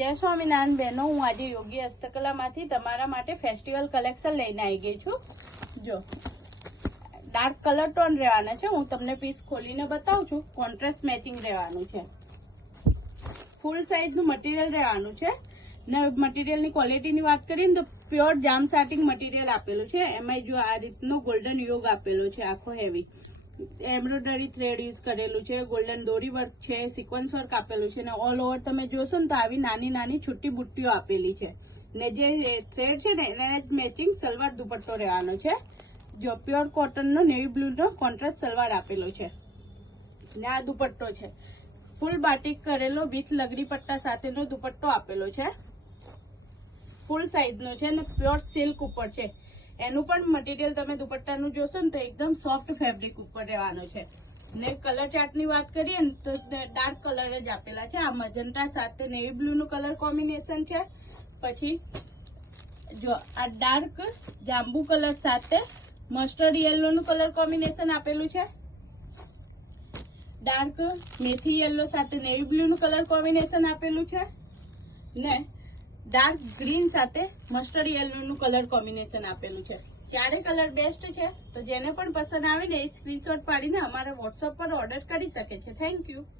જય સ્વામિનારાયણ બહેનો, હું આજે યોગી હસ્તકલામાંથી તમારા માટે ફેસ્ટિવલ કલેક્શન લઈને આવી ગઈ છું. જો ડાર્ક કલર ટોન રહેવાના છે. હું તમને પીસ ખોલીને બતાવું છું. કોન્ટ્રાસ્ટ મેચિંગ રહેવાનું છે. ફૂલ સાઇઝનું મટીરિયલ રહેવાનું છે. ને મટીરિયલની ક્વોલિટીની વાત કરીએ ને તો પ્યોર જામ સાટિંગ મટીરિયલ આપેલું છે. એમાં જો આ રીતનો ગોલ્ડન યોગ આપેલો છે, આખો હેવી એમ્બ્રોઇડરી થ્રેડ યુઝ કરેલું છે, ગોલ્ડન દોરી વર્ક છે, સિક્વન્સ વર્ક આપેલું છે ને ઓલ ઓવર તમે જોશો ને તો આવી નાની નાની છૂટી બુટ્ટીઓ આપેલી છે. ને જે થ્રેડ છે ને એને મેચિંગ સલવાર દુપટ્ટો રહેવાનો છે. જો પ્યોર કોટનનો નેવી બ્લુનો કોન્ટ્રાસ્ટ સલવાર આપેલો છે ને આ દુપટ્ટો છે. ફૂલ બાટિક કરેલો વિથ લગડી પટ્ટા સાથેનો દુપટ્ટો આપેલો છે. ફૂલ સાઇઝનો છે ને પ્યોર સિલ્ક ઉપર છે. એનું પણ મટીરિયલ તમે દુપટ્ટાનું જોશો ને તો એકદમ સોફ્ટ ફેબ્રિક ઉપર રહેવાનો છે. ને કલર ચાર્ટની વાત કરીએ ને તો ડાર્ક કલર જ આપેલા છે. આ મજન્ટા સાથે નેવી બ્લુનું કલર કોમ્બિનેશન છે. પછી જો આ ડાર્ક જાંબુ કલર સાથે મસ્ટર્ડ યેલોનું કલર કોમ્બિનેશન આપેલું છે. ડાર્ક મેથી યેલો સાથે નેવી બ્લુનું કલર કોમ્બિનેશન આપેલું છે ને ડાર્ક ગ્રીન સાથે મસ્ટર્ડ યેલોનું કલર કોમ્બિનેશન આપેલું છે. ચારે કલર બેસ્ટ છે. તો જેને પણ પસંદ આવે ને એ સ્ક્રીનશોટ પાડીને અમારા વોટ્સઅપ પર ઓર્ડર કરી શકે છે. Thank you.